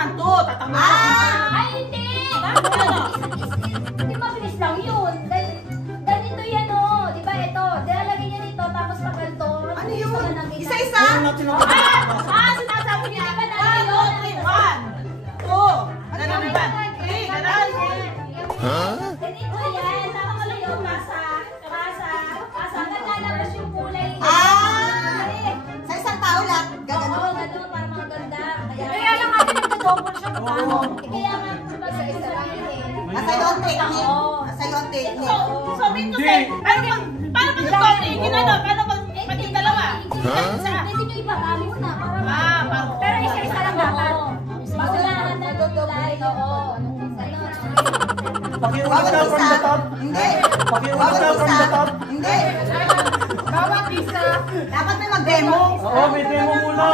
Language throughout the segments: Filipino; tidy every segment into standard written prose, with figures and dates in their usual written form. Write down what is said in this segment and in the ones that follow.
naman to. Tatakbo. Ay, hindi! Hindi mabilis lang yun. Ganito yan o. Di ba ito? Dilalagay niya nito tapos paganto. Ano yun? Isa-isa? Sinasabi niya. 1, 2, 3, ganun. Ganito yan. Tama ko lang yung kasa. Naglalabas yung kulay. Sa isang tao lang? Gagano? Oo, ganun. Para maganda. Kaya lang natin nagka-double siya. Paano? Kaya nga, sa isa lang yun. Nasa iyo ang technique. Nasa iyo ang technique. So, mean to say, paano pag ginano? Paano pag yung dalawa? Pwede nyo ipagami mo na. Pero isa-isa lang dapat. Paunahan na tutulay. Oo. Pakiulit na from the top. Hindi. Pakiulit na from the top. Hindi. Bawat isa. Dapat may mag-demo. Oo, may demo muna.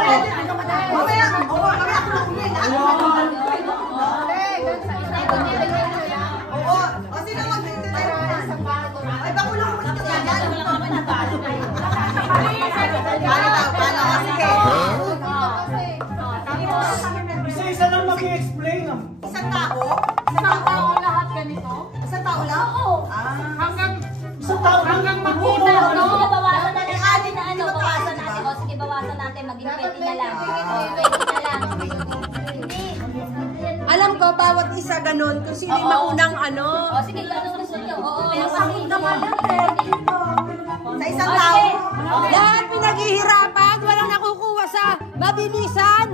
Mamaya ako na kumain. Oo. O sino mag-demo? Ay, bakulang mo ito yan. Paano? Sige. Isa-isa lang mag-i-explain. Isang tao? Isang tao lahat ganito? Isang tao lang? Oo. Hanggang makita. Sige, bawasan natin natin na ano. Bawasan natin. O, sige, bawasan natin. Maging 20 na lang. 20 na lang. Hindi. Alam ko, bawat isa ganun kung sino yung maunang ano. O, sige, ganun gusto nyo. Oo. Sa isang tao? Lahat pinaghihirapan, walang nakukuha sa mabilisan.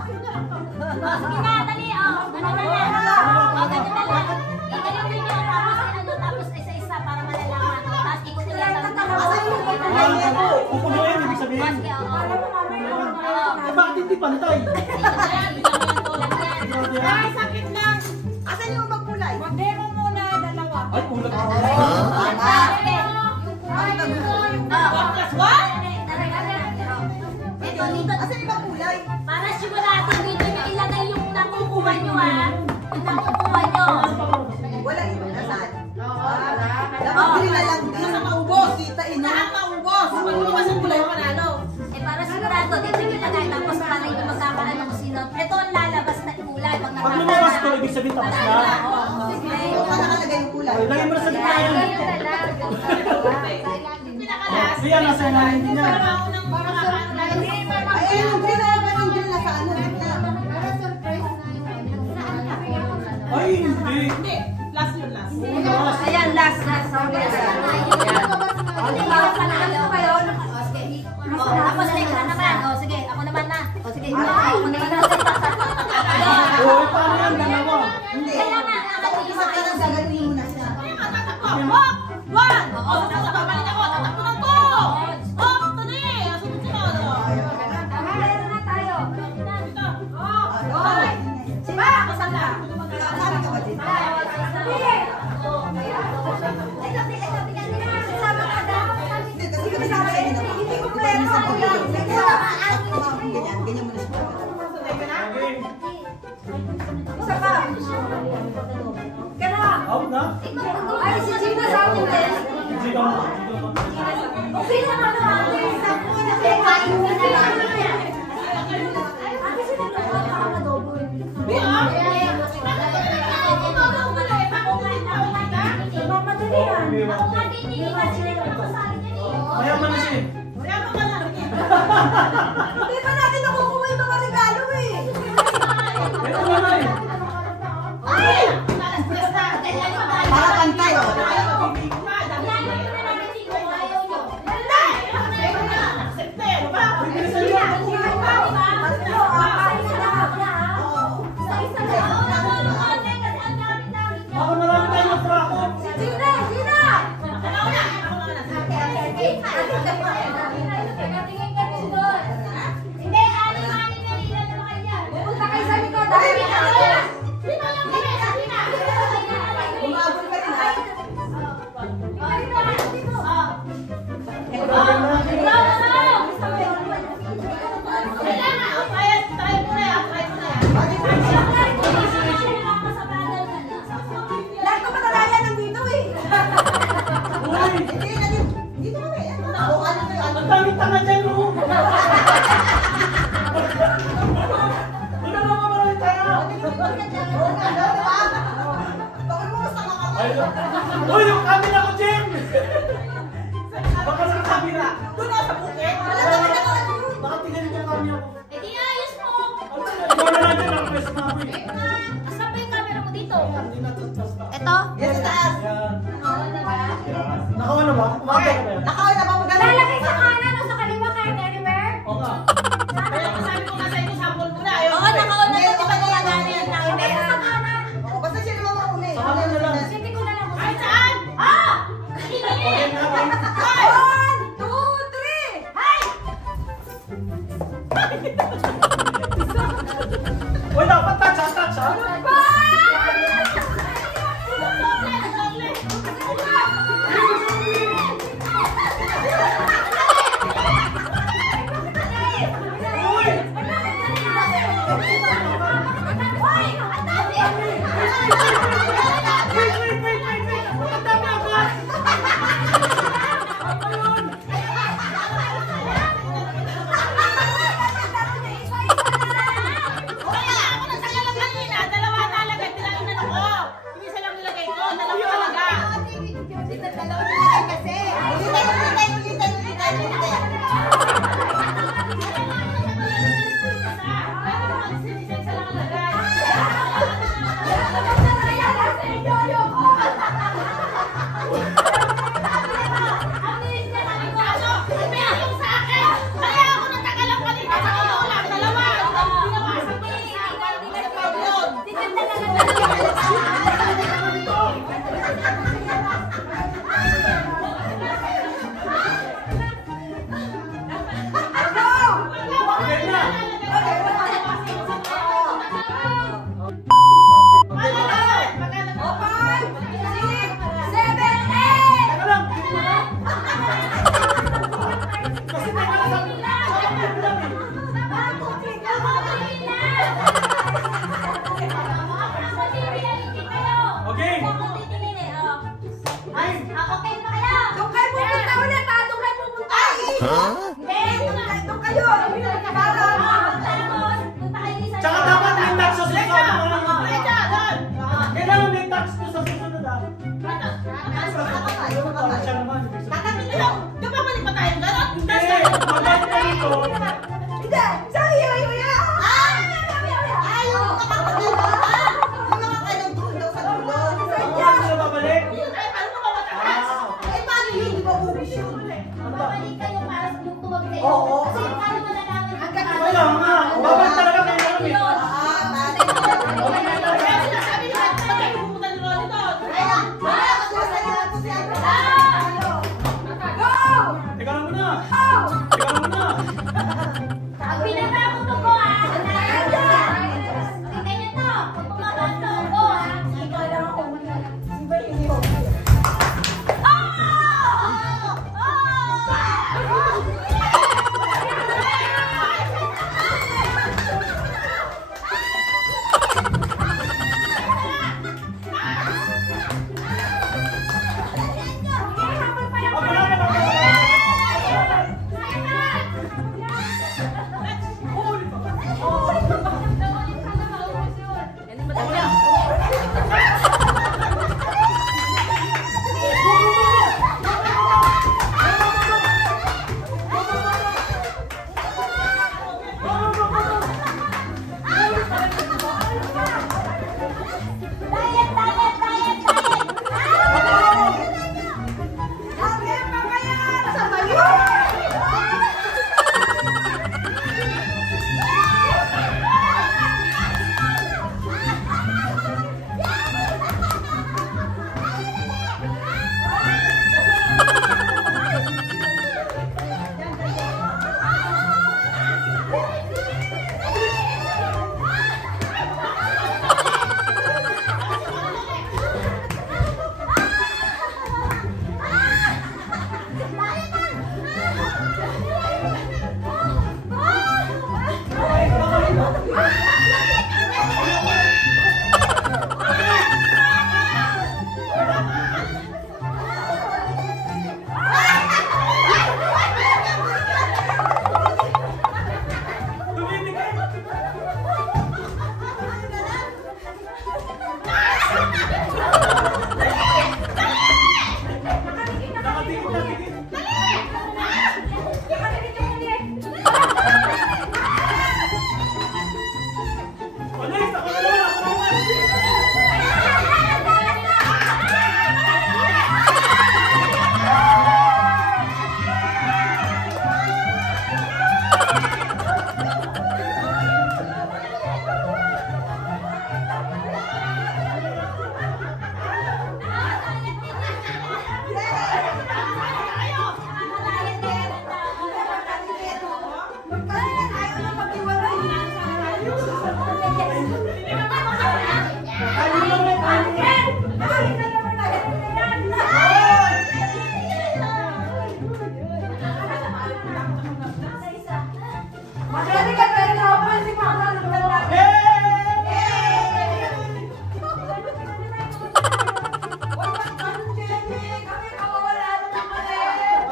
Sige na, dali. O, ganun na lang. O, ganun na lang. Gagalawin nyo. Tapos isa-isa para malalaman. Tapos ikot nyo lang. Pupunuin, ibig sabihin. Sige, oo. Eh, bakit hindi pantay? Ay, sakit lang. Asan yung magkulay? Mag-demo muna, dalawa. Ay, ulat ako. Tama. Plus 1? Ito, dito. Asan yung magkulay? Para sigurado dito nyo ilagay yung nakukuha nyo, ha? Yung nakukuha nyo. Wala iba. Nasaan? Dapat green na lang. Nasa maubos. Sitain na. Maubos. Pag lumas ang kulay, panalo. Eh, para sigurado, dito nyo ilagay. Tapos para hindi magkakaano kung sino. Ito ang lalabas na kulay. Pag lumabas ko, ibig sabihin tapos na. Ito ka nakalagay yung kulay. Ay, lagay mo na sa gitna yan. Pinakalas. Ayan, nasa ilalim niya. Ay, yung green na lang. Yung green na sa ano. Gitna. Ay, hindi. Hindi. Last yun, last. Ayan, last. Hindi, bawat panalo kayo. Tapos next na naman. O, sige, ako naman na. O, sige, ako naman na. Oo, paano yan? Dalawa. Hindi. Kaya nga, Isa ka lang gagawin muna siya. Hop! 1! Oo, babalik ako. Tatakbo na to! Hop! Ito na eh. Sunod-sunod. meron na tayo. Dito. Ay, Ba! Kasala. sabi ka ba din? Hindi, kasi kami sa akin na hindi ko pwede sa pagkakas. Ganyan, ganyan mo na siya. Isa pa. Kaya, Out na? ay si Gina sa atin din. Hindi ka mo. Okay naman naman. Mayaman na siya eh. Mayaman ka lang. Hindi pa natin nakukuha yung mga regalo eh. Ito na na eh. Para pantay, oh. Ako marami tayo na frako. Gina! Gina! Hindi, anim-anim na nila na kaya. Pupunta kayo sa likod. Umabot ka rin, ha? Lahat ko patalayan nandito eh. daming tanga dyan, oh. Doon na mga maraming tanga. Uy, yung camera ko, Jim! Baka sa camera. Doon ako sa bukit. Baka tingnan yung camera ko. Eh, di ayos mo. Ikaw na lang dyan, ang pwes na ako eh. Asan ba yung camera mo dito? Hindi na to, basta. Ito? Yan sa taas. Yan. Ano ba? Yan. Nakawa na ba? Umaga ka ba yan? Nakawin na ba mo galing? Lalagay sa kanan o sa kaliwa kahit anywhere? Oo nga. Kaya sabi ko nga sa inyo, sample mo na. Ayaw Oo, ko eh. nakauna Hindi, to. Di ba okay lang nilagay yan. yung camera? Sa kanan. Oo, basta siya naman mauna eh. Sa kanan na lang. Hindi ko na lang. Ay, saan? Ah! Okay Hindi! na, okay. 1, 2, 3! Hay! Uy, dapat touch, ha? Kaya ako nagtagalang kanina. Dalawa talaga. Tinanong na ako. Yung isa lang nilagay ko. Dalawa talaga. Isa lang nilagay. Kaso, meron yung sa akin. Kaya ako nagtagalang kanina. Sa iyo lang. Dalawa. Binawasan ko yung isa. Parang hindi na pwede yun. Okay na. Teka lang. Kasi teka lang, sabi ko lang eh. Okay. Okay na kayo? Doon kayo pupunta ulit ha! Doon kayo pupunta! Doon kayo! Tsaka dapat may touch sa susunod. Flecha, doon. Kailangan may touch to sa susunod, ha? Siya naman. Tatabi na lang. Di ba mali pa tayo gano'n? Hindi. Maganda ka rito. Hindi! Saan iyo iyo ya? Ayaw! Yung mga kanyang dulo sa dulo. Ako sila babalik. Ay, paano ka ba mataas? Eh, paano yun? Di ba ubis yun? Ano ba? Babalik kayo para sa lumtubag kayo. Oo. Kasi paano malalaman yung Wala nga. Babalik talaga kayo naman eh. Kaya sinasabi nyo, pag kayo pumunta ni Ronnie doon. Teka lang muna. Teka lang muna. Pag binaba ko to ko ha. Tingnan nyo to. Pag bumaba to ko ha. Ikaw lang ako.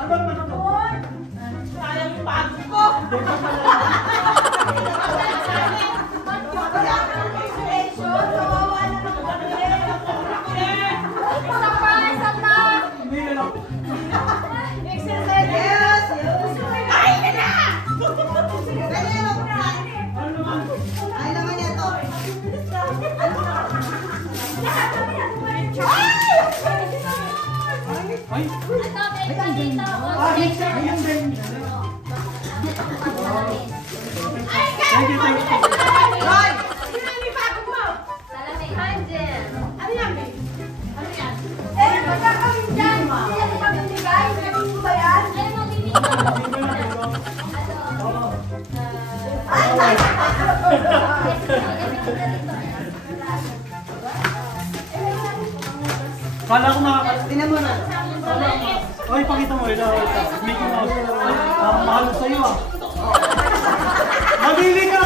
ba naman ito? Sayang yung pagod ko. Hindi na lang. Ay, na! Ano naman? Ay, naman yan to. Ay! Ito, baby, dito. Ayun din. Ay, Thank you, thank you. Hoy! Sino yung may pagod mo? Salamin. Angel. Ano yan, babe? Ano yan? Eh, magkakawin dyan. Hindi natin pabibigay. Sabi mo ba yan? Ayun mo, dito. Kala ko makakalas. Tinan mo na. Oy, pakita mo ito. Mickey Mouse. Mahal sa'yo ah. Mabili ka